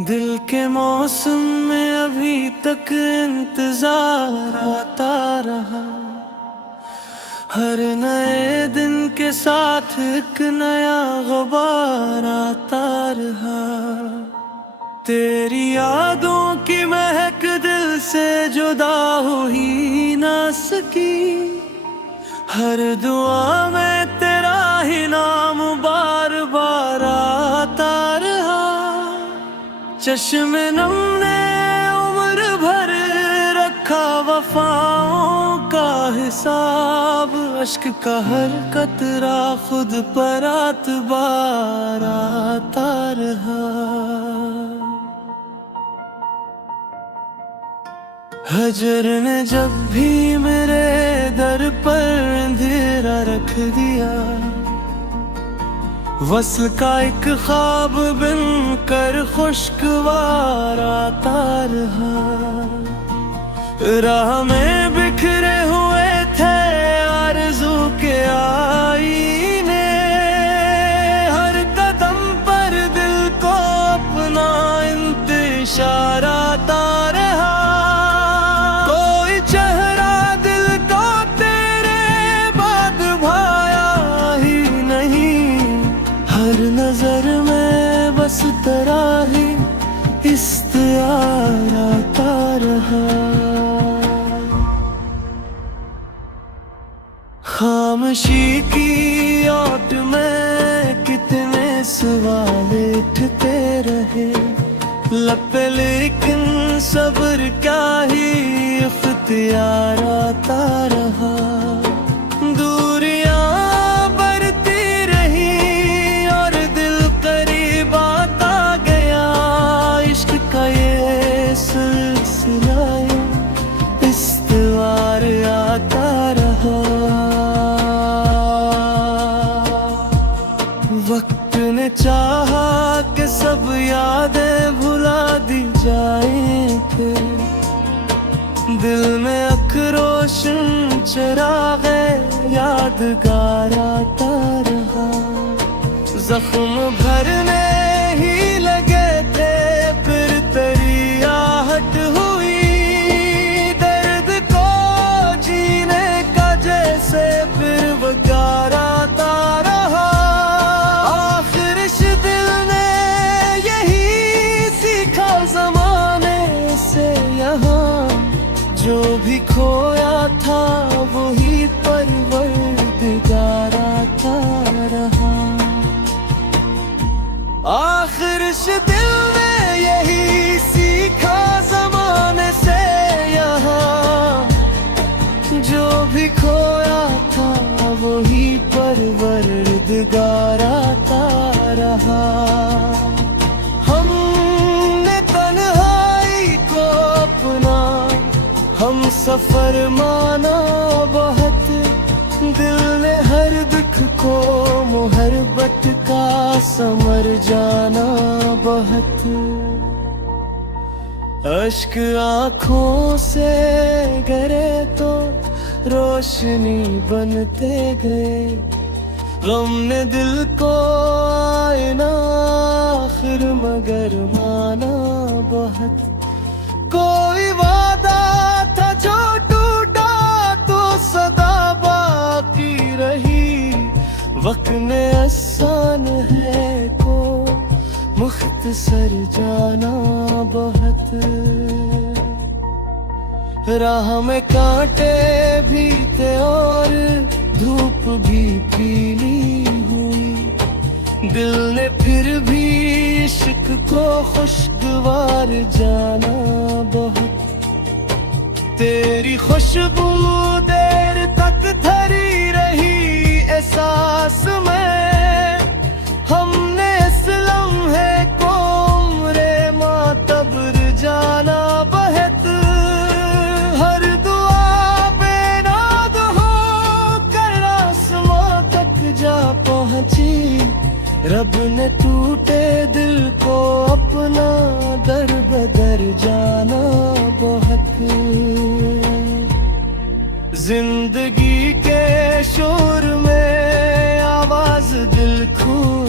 दिल के मौसम में अभी तक इंतजार आता रहा, हर नए दिन के साथ एक नया गुबार आता रहा। तेरी यादों की महक दिल से जुदा हो ही ना सकी, हर दुआ में तेरा ही नाम बार बार आता रहा। चश्मे नम ने उम्र भर रखा वफाओं का हिसाब, अश्क का हर कतरा खुद पर बार आता रहा। हजर ने जब भी मेरे दर पर अंधेरा रख दिया, वस्ल का एक ख्वाब बिन कर खुशगवार आता रहा। राह में बिखरे हुए थे आरज़ू के आईने, हर कदम पर दिल को अपना इंतशार आता रहा। कोई चेहरा दिल को तेरे बाद भाया ही नहीं, हर नजर में बस तेरा ही इश्तियार आता रहा। खामोशी की ओट में कितने सवाल उठते रहे, लब पे लेकिन सब्र क्या ही इख्तियार आता रहा। दूरियां बढ़ती रही और दिल करीब आता गया, इश्क का ये सिलसिला इस्तवार आता रहा। वक्त ने चाहा कि सब यादें भुला दी जाएं, फिर दिल में अखरोशन चिरागे यादगार आता रहा। जख्म भरने ही लगे थे फिर तेरी आहट हुई, दर्द को जीने का जैसे फिर वगार आता रहा। आखिर इस दिल ने यही सीखा जमाने से, यहाँ जो भी खोया था वही परवरदिगार आता रहा। आखिर इस दिल ने यही सीखा जमाने से, यहाँ जो भी खोया था वही परवरदिगार आता रहा। हमने तन्हाई को अपना हम सफर माना बहुत, दिल ने हर दुख को मुहब्बत का समर जाना बहुत। अश्क आँखों से गिरे तो रोशनी बनते गए, गम ने दिल को आईना आखिर मगर माना बहुत। कोई वादा था जो टूटा तो सदा बाकी रही, वक्त ने आसान है को मुख्तसर जाना बहुत। राह में कांटे भी थे और धूप भी पीली हुई, दिल ने फिर भी इश्क को खुशगवार जाना बहुत। तेरी खुशबू देर तक धरी रही एहसास में, हमने इस लम्हे को उम्रे मातबर जाना बहुत। हर दुआ बेनाद हो कर आसमां तक जा पहुंची, रब ने टूटे दिल को अपना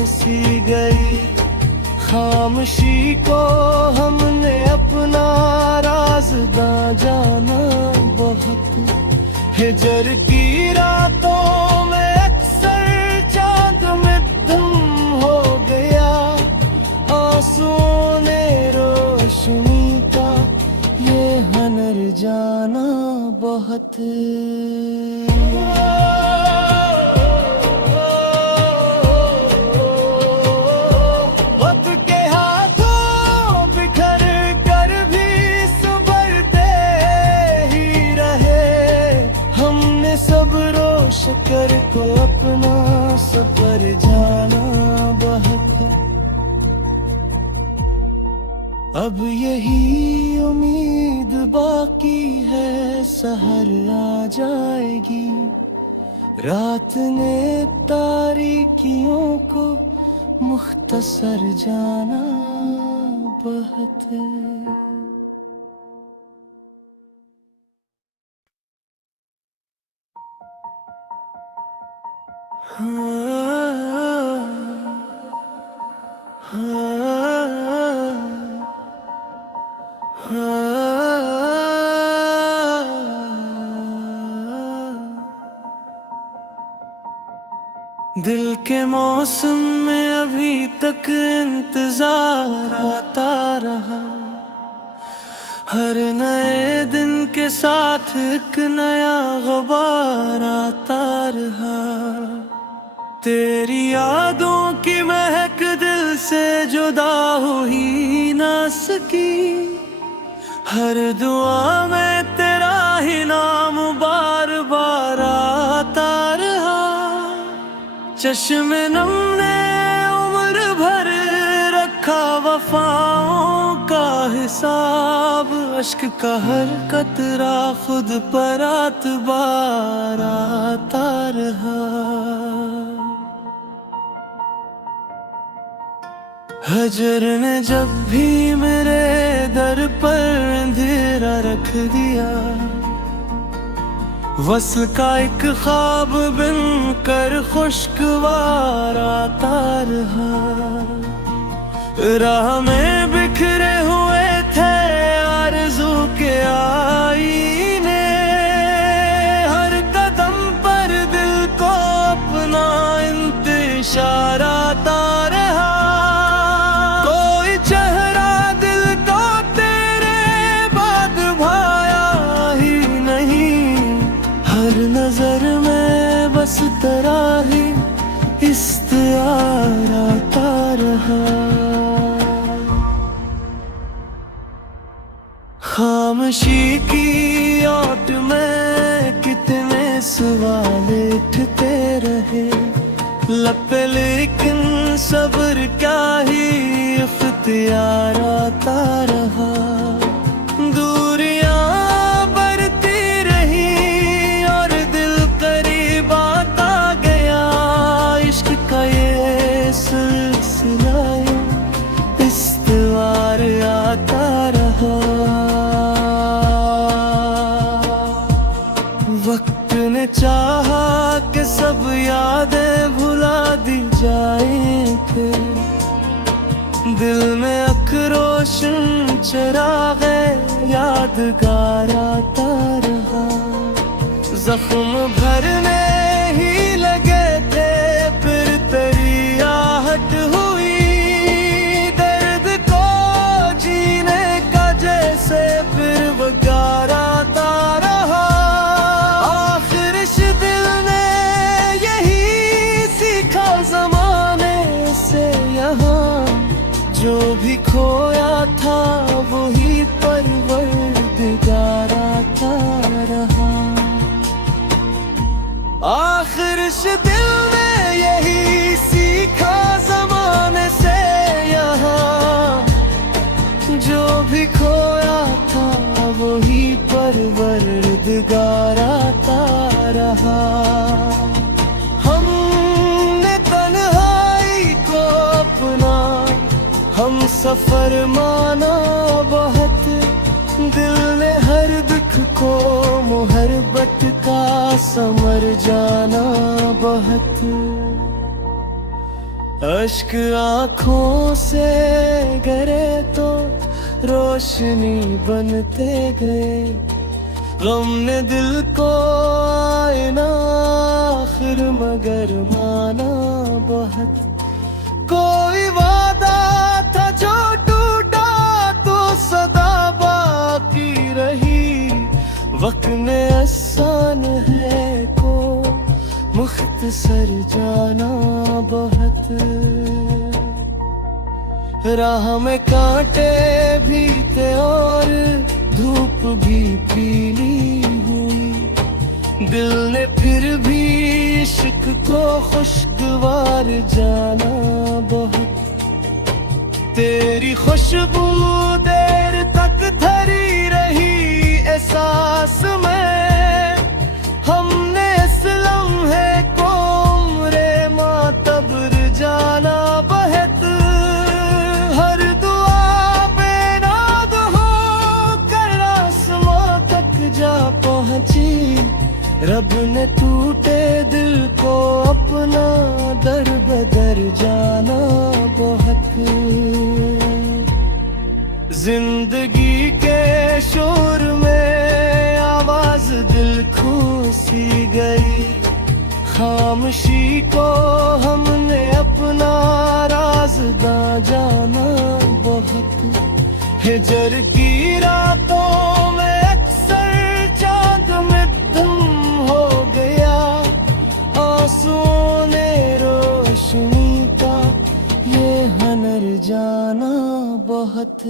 सी गई। खामोशी को हमने अपना राज़दां जाना बहुत। हिजर की रातों में अक्सर चांद मध्यम हो गया। आंसुओं ने रोशनी का ये हनर जाना बहुत। वक्त के हाथों बिखर कर भी संभलते ही रहे। हमने सब्र और शुक्र को अपना सफर जाना बहुत। अब यही उम्मीद बाकी है, सहर आ जाएगी। रात ने तारीकियों को मुख्तसर जाना बहुत। दिल के मौसम में अभी तक इंतजार आता रहा। हर नए दिन के साथ एक नया गुबार आता रहा। तेरी यादों की महक दिल से जुदा हो ही ना सकी। हर दुआ में तेरा ही नाम बार बार आता रहा। चश्मे नम ने उम्र भर रखा वफाओं का हिसाब। अश्क का हर कतरा खुद पर आतबार आता रहा। हजर ने जब भी मेरे दर पर अंधेरा रख दिया। वस्ल का एक ख्वाब बिन कर खुशगवार आता रहा। राह में बिखरे हुए थे आरज़ू के आईने। हर कदम पर दिल को अपना इंतशार आता रहा। कोई चेहरा दिल को तेरे बाद भाया ही नहीं। हर नजर में बस तेरा ही इश्तियार आता रहा। खामोशी की ओट में कितने सवाल उठते रहे। लब पे लेकिन सब्र का ही इख्तियार आता रहा। दूरियां बढ़ती रही और दिल करीब आता गया। इश्क का ये सिलसिला इस्तवार आता रहा। वक्त ने चाहा कि सब यादें भुला दी जाएं फिर। दिल में अखरोशन चरागे यादगार आता रहा। जख्म भरने ही लगे थे फिर तेरी आहट हुई। दर्द को जीने का जैसे फिर वगार आता रहा। आखिर इस दिल ने यही सीखा जमाने से यहाँ। जो भी खोया था वही परवरदिगार आता रहा। आखिर इस दिल ने यही सीखा जमाने से यहाँ। जो भी खोया था वही परवरदिगार आता रहा। हमने तन्हाई को अपना हम सफर माना बहुत। दिल ने हर दुख को मुहब्बत का समर जाना बहुत। अश्क आँखों से गिरे तो रोशनी बनते गए, गम ने दिल को आईना आखिर मगर माना बहुत। कोई वादा था जो टूटा तो सदा बाकी रही, वक्त ने आसान है को मुख्तसर जाना बहुत। राह में कांटे भी थे और धूप भी पीली हुई, दिल ने फिर भी इश्क को खुशगवार जाना बहुत। तेरी खुशबू देर तक धरी रही एहसास में, हमने इस लम्हे को उम्रे मातबर जाना बहुत। हर दुआ बेनाद हो कर आसमां तक जा पहुंची, रब ने टूटे दिल को अपना दर बदर जाना बहुत। जिंदगी के शोर में आवाज दिल खो सी गई, खामोशी को हमने अपना राज़दा जाना बहुत। हिजर की रातों में अक्सर चांद मध्यम हो गया, आंसुओं ने रोशनी का ये हनर जाना बहुत।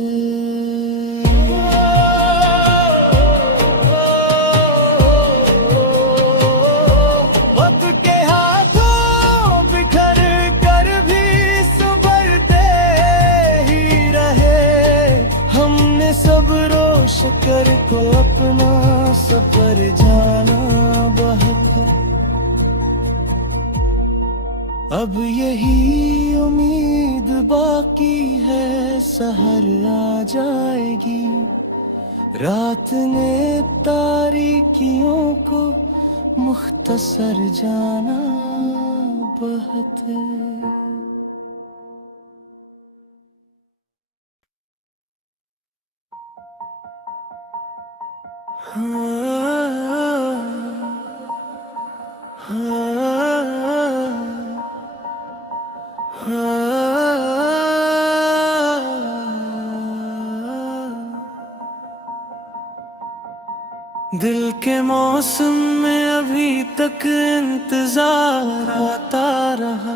वक्त के हाथों बिखर कर भी संभलते ही रहे, हमने सब्र और शुक्र को अपना सफर जाना बहुत। अब यही उम्मीद बाकी है सहर आ जाएगी, रात ने तारीकियों को मुख्तसर जाना बहुत। दिल के मौसम में अभी तक इंतजार आता रहा,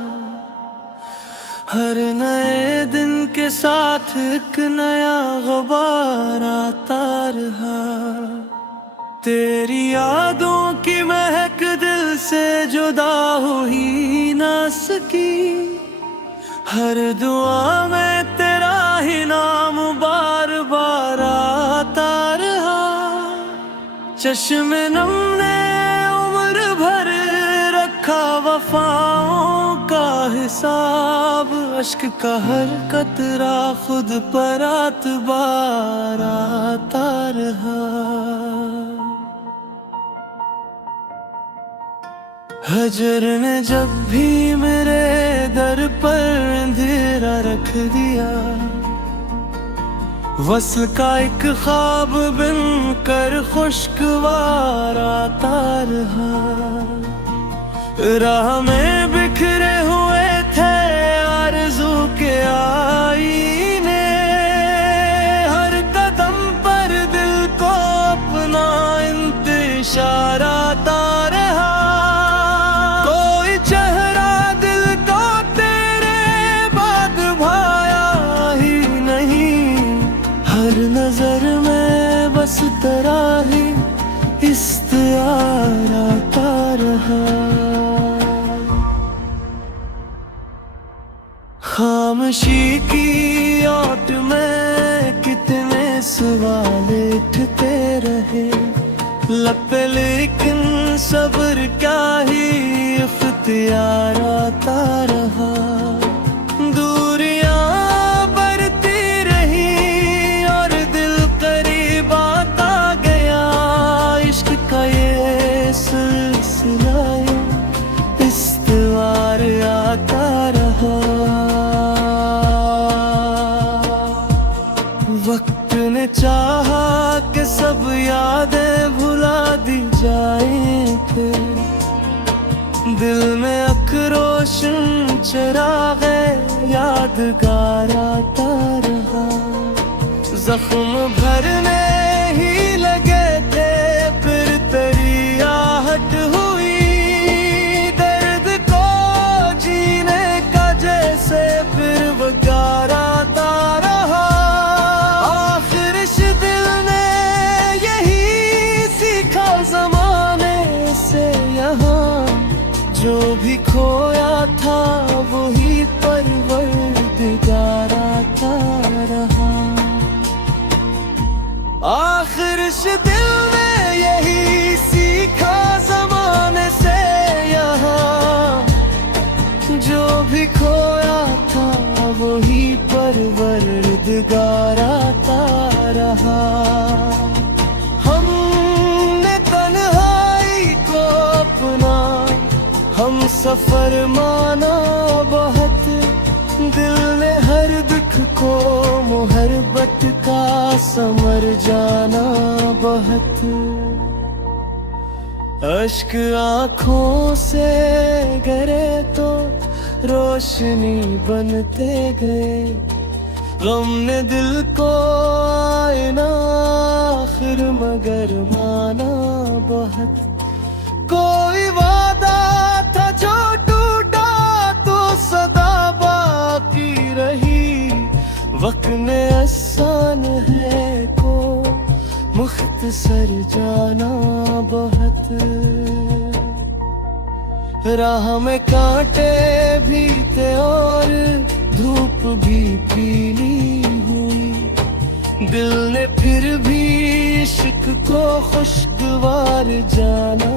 हर नए दिन के साथ एक नया गुबार आता रहा। तेरी यादों की महक दिल से जुदा हो ही ना सकी, हर दुआ में तेरा ही नाम बार बार आता रहा। चश्मे नम ने उम्र भर रखा वफाओं का हिसाब, अश्क का हर कतरा खुद पर आतबार आता रहा। हजर ने जब भी मेरे दर पर अंधेरा रख दिया, वस्ल का एक ख्वाब बिन कर खुशगवार आता रहा। राह में बिखरे हुए थे आरज़ू के आईने, हर कदम पर दिल को अपना इंतशार आता रहा। कोई चेहरा दिल को तेरे बाद भाया ही नहीं, हर नजर में बस तेरा ही इश्तियार आता रहा। खामोशी की ओट में कितने सवाल उठते रहे, लब पे लेकिन सब्र क्या ही इख्तियार आता रहा। दूरियां बढ़ती रही और दिल करीब आता गया, इश्क का ये सिलसिला इस्तवार आता रहा। रहा। वक्त ने चाहा कि सब यादें भुला दी जाएं, फिर दिल में अखरोशन चिरागे यादगार आता रहा। जख्म भरने ही लगे थे, फिर तेरी आहट हुई। दर्द को जीने का जैसे फिर वकार आता रहा। आखिर इस दिल ने यही सीखा जमाने से, यहाँ जो भी खोया था वही परवरदिगार आता रहा। आखिर इस दिल ने यही सीखा जमाने से, यहाँ जो भी खोया था वही परवरदिगार आता रहा। हमने तन्हाई को अपना हम सफर माना बहुत। दिल ने हर दुख को मोहब्बत का समर जाना बहुत। अश्क आँखों से गिरे तो रोशनी बनते गए। गम ने दिल को आईना आखिर मगर माना बहुत। कोई वादा था जो टूटा तो सदा बाकी रही। वक्त ने आसान है को मुख्तसर जाना बहुत। राह में कांटे भी थे और धूप भी पीली हुई। दिल ने फिर भी इश्क को खुशगवार जाना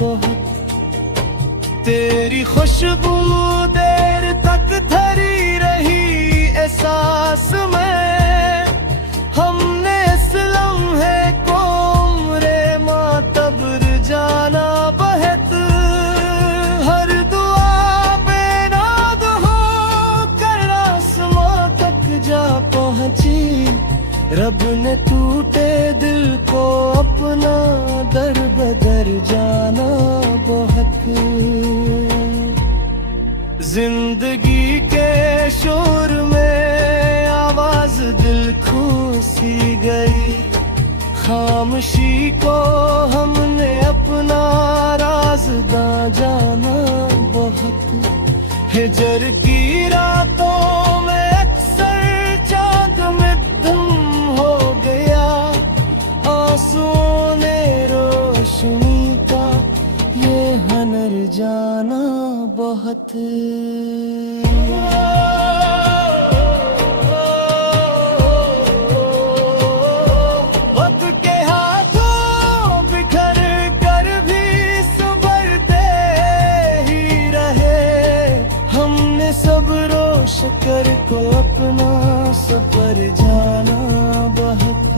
बहुत। तेरी खुशबू देर तक धरी रही एहसास में। हमने इस लम्हे को उम्रे मातबर जाना बहुत। हर दुआ बेनाद हो कर आसमां तक जा पहुंची। रब ने टूटे दिल को अपना दर बदर जाना बहुत। जिंदगी के शोर में आवाज दिल खो सी गई। खामोशी को हमने अपना राज़दा जाना बहुत। हिजर की रातों में अक्सर चांद में धुम हो गया। आंसुओं ने रोशनी का ये हनर जाना बहुत। वक्त के हाथों बिखर कर भी संभलते ही रहे। हमने सब्र शुक्र को अपना सफर जाना बहुत।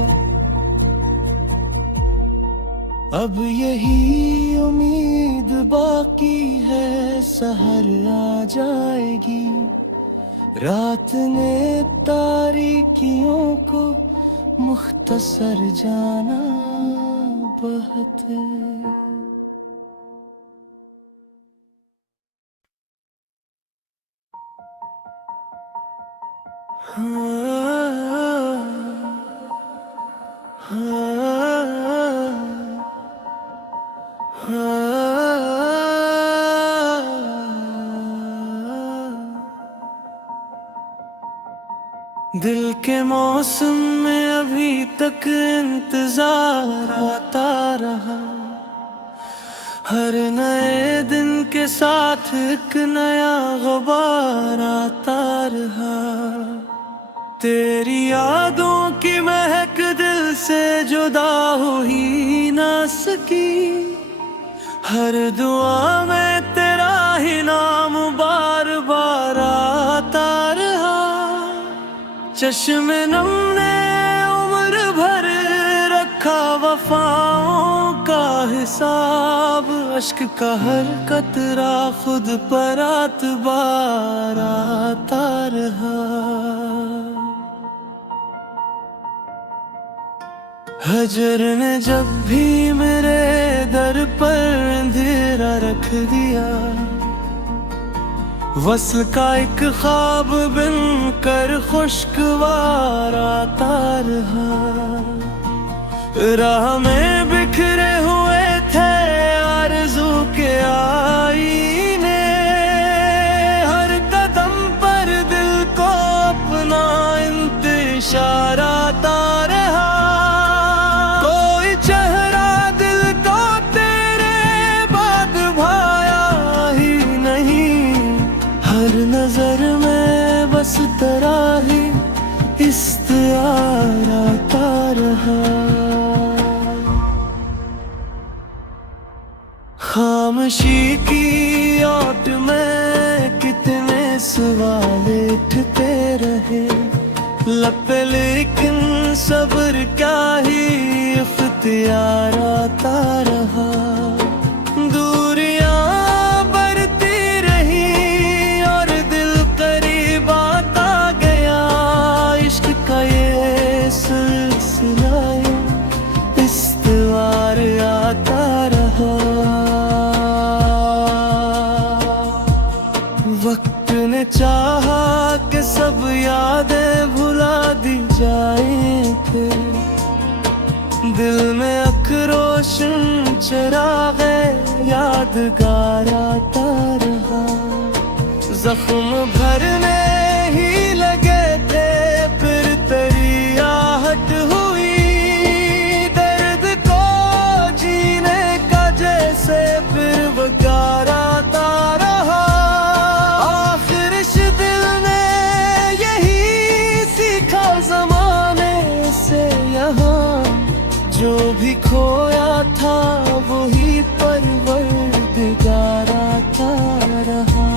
अब यही उम्मीद बाकी है सहर आ जाएगी। रात ने तारीकियों को मुख्तसर जाना बहुत। दिल के मौसम में अभी तक इंतजार आता रहा। हर नए दिन के साथ एक नया गुबार आता रहा। तेरी यादों की महक दिल से जुदा हो ही ना सकी। हर दुआ में तेरा ही नाम बार बार आता रहा। चश्मे नम ने उम्र भर रखा वफाओं का हिसाब। अश्क का हर कतरा खुद पर आतबार हजर ने जब भी मेरे दर पर अंधेरा रख दिया, वस्ल का एक ख्वाब बिन कर खुशगवार आता रहा। राह में बिखरे हुए थे आरज़ू के आईने, हर कदम पर दिल को अपना इंतशार आता रहा। कोई चेहरा दिल को तेरे बाद भाया ही नहीं, हर नजर में बस तेरा ही इश्तियार आता रहा। खामोशी की ओट में कितने सवाल उठते रहे, लब पे लेकिन सब्र क्या ही इख्तियार आता रहा। दूरियां बढ़ती रही और दिल करीब आता गया, इश्क का ये सिलसिला इस्तवार आता रहा। वक्त ने चाहा कि सब यादें भुला दी जाए थे, दिल में अखरोशन चिरागे यादगार आता रहा। जख्म भरने ही लगे थे फिर तेरी आहट हुई, दर्द को जीने का जैसे फिर वगार आता रहा। आखिर इस दिल ने यही सीखा जमाने से यहाँ, जो भी खोया था वही परवरदिगार आता रहा।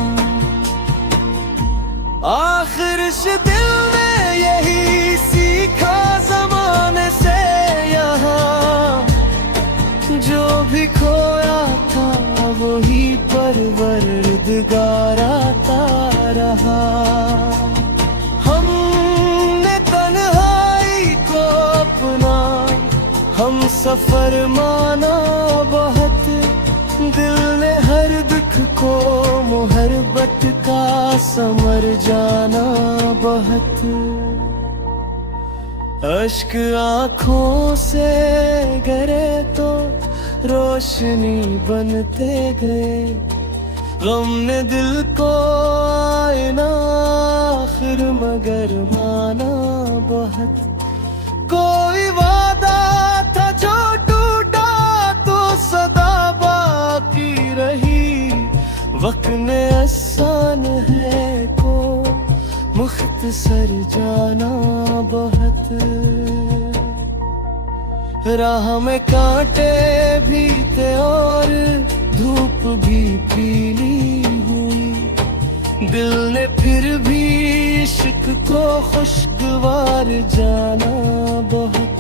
आखिर इस दिल ने यही सीखा जमाने से यहाँ, जो भी खोया था वही परवरदिगार आता रहा। हमने तन्हाई को अपना हम सफर माना बहुत, दिल ने हर दुख को मुहब्बत का समर जाना बहुत। अश्क आँखों से गिरे तो रोशनी बनते गए, गम ने दिल को आईना आखिर मगर माना बहुत। कोई वादा था जो टूटा तो सदा बाकी रही, वक्त ने आसान है को मुख्तसर जाना बहुत। राह में कांटे भी थे और धूप भी पीली हुई, दिल ने फिर भी इश्क को खुशगवार जाना बहुत।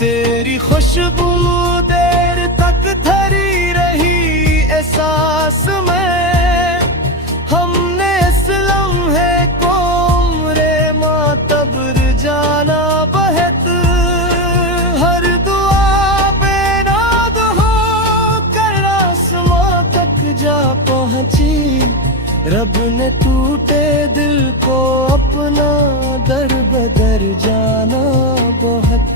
तेरी खुशबू देर तक धरी रही एहसास में, हमने इस लम्हे को उम्रे मातबर जाना बहुत। हर दुआ बेनाद हो कर आसमां तक जा पहुंची, रब ने टूटे दिल को अपना दर बदर जाना बहुत।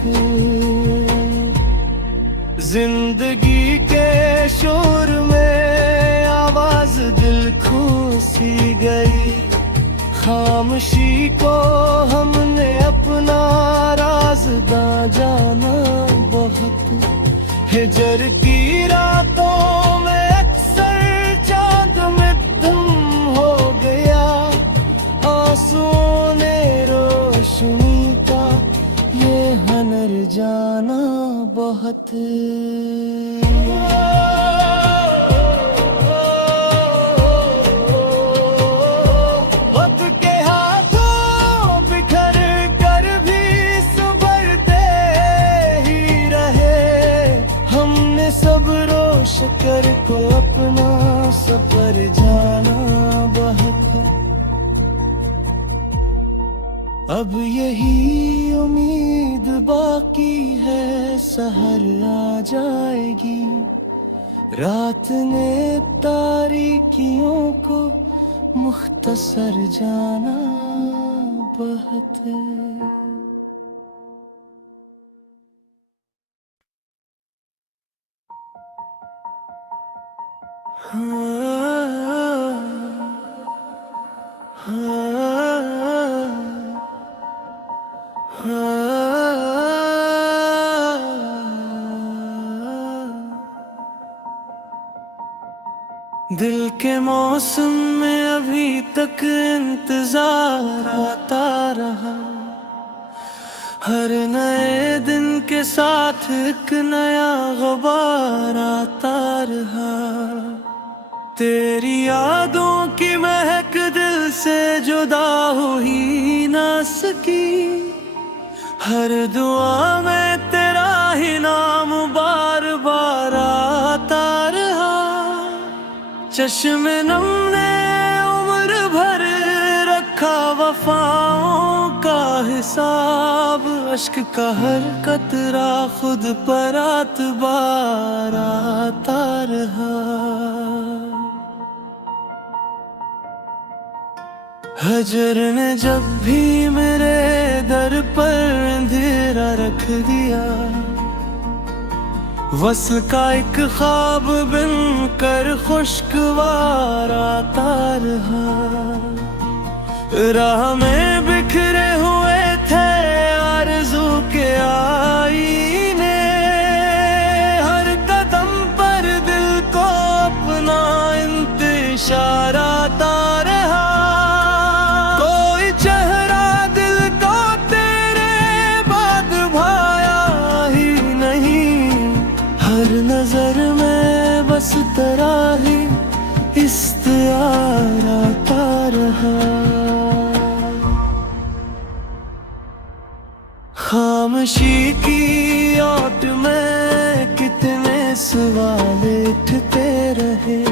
जिंदगी के शोर में आवाज दिल खो सी गई, खामोशी को हमने अपना राज़दा जाना बहुत। हिजर की रातों में अक्सर चांद मध्यम हो गया, आंसुओं ने रोशनी का ये हनर जाना बहुत। वक्त के हाथों बिखर कर भी संभलते ही रहे, हमने सब्र और शुक्र को अपना सफर जाना बहुत। अब यही उम्मीद बाकी है, सहर आ जाएगी। रात ने तारीकियों को मुख्तसर जाना बहुत दिल के मौसम में अभी तक इंतजार आता रहा। हर नए दिन के साथ एक नया गुबार आता रहा। तेरी यादों की महक दिल से जुदा हो ही ना सकी। हर दुआ में तेरा ही नाम बार बार आता रहा। चश्मे नम ने उम्र भर रखा वफाओं का हिसाब। अश्क का हर कतरा खुद पर आतबार आता रहा। हजर ने जब भी मेरे दर पर अंधेरा रख दिया, वस्ल का एक ख्वाब बिन कर खुशगवार आता रहा। राह में बिखरे हुए थे आरज़ू के आईने। हर कदम पर दिल को अपना इंतशार आता रहा। कोई चेहरा दिल को तेरे बाद भाया ही नहीं। हर नजर में बस तेरा ही इश्तियार आता रहा। खामोशी की ओट में कितने सवाल उठते रहे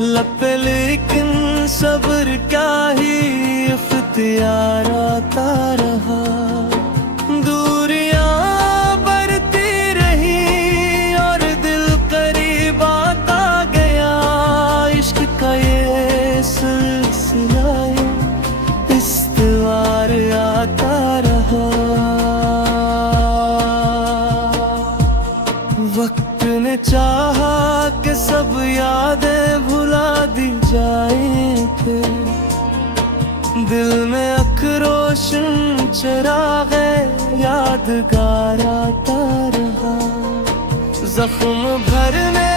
लब पे, लेकिन सब्र क्या ही इख्तियार आता रहा। दूरियां बढ़ती रही और दिल करीब आता गया। इश्क का ये सिलसिला इस्तवार आता रहा। वक्त ने चाहा कि सब यादें भुला दी जाएं, फिर दिल में अखरोशन चिरागे यादगार आता रहा। जख्म भरने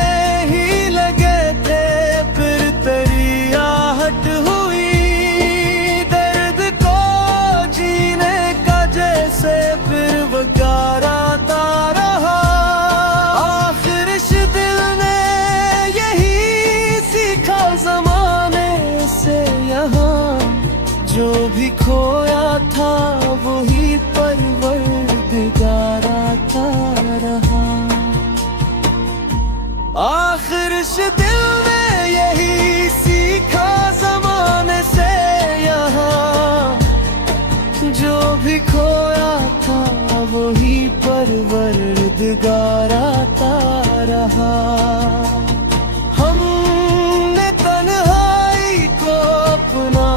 ही लगे थे फिर तेरी आहट हुई। दर्द को जीने का जैसे फिर वगार आता रहा। आखिर इस दिल ने यही सीखा जमाने से यहाँ, जो भी खोया था वही परवरदिगार आता रहा। आखिर इस दिल ने यही सीखा जमाने से यहाँ, जो भी खोया था वही परवरदिगार आता रहा। हमने तन्हाई को अपना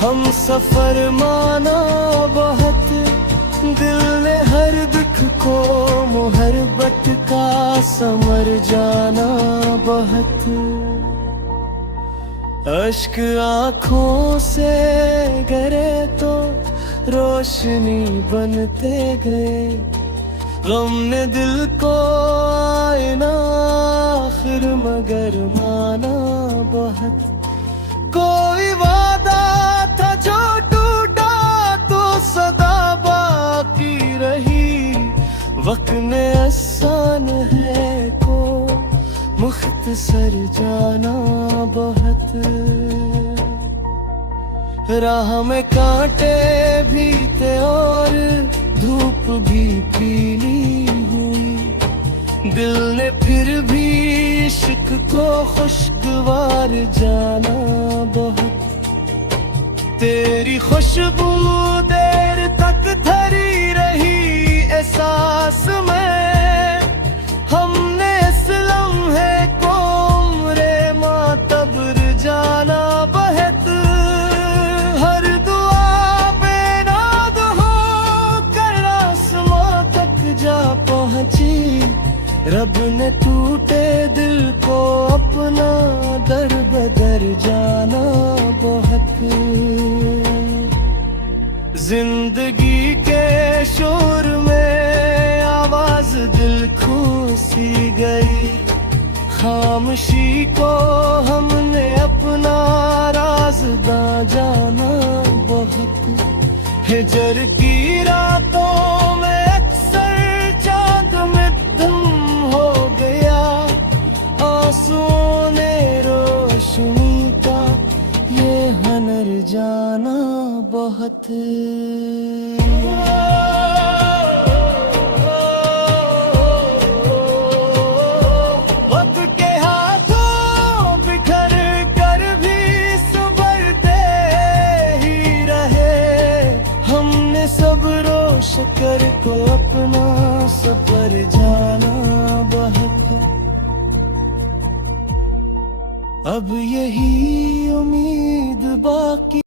हम सफर माना बहुत। दिल ने हर दुख को मुहब्बत का समर जाना बहुत। अश्क आँखों से गिरे तो रोशनी बनते गए। गम ने दिल को आईना आखिर मगर माना बहुत। कोई वादा था जो टूटा तो सदा बाकी रही। वक्त ने आसान है को मुख्तसर जाना बहुत। राह में कांटे भी थे और धूप भी पीली हुई। दिल ने फिर भी इश्क को खुशगवार जाना बहुत। तेरी खुशबू देर तक धरी रही सांस में हमने इस लम्हे को उम्रे मातबर जाना बहत। हर दुआ बेनाद हो कर आसमां तक जा पहुंची। रब ने टूटे दिल को अपना दर बदर जाना बहुत। जिंदगी के शोर में आवाज दिल खो सी गई। खामोशी को हमने अपना राज़दां जाना बहुत। हिजर की रातों में अक्सर चांद मध्यम हो गया। आंसुओं ने रोशनी का ये हनर जाना बहुत। वक्त के हाथों बिखर कर भी संभलते ही रहे। हमने सब्र और शुक्र को अपना सफर जाना बहुत। अब यही उम्मीद बाकी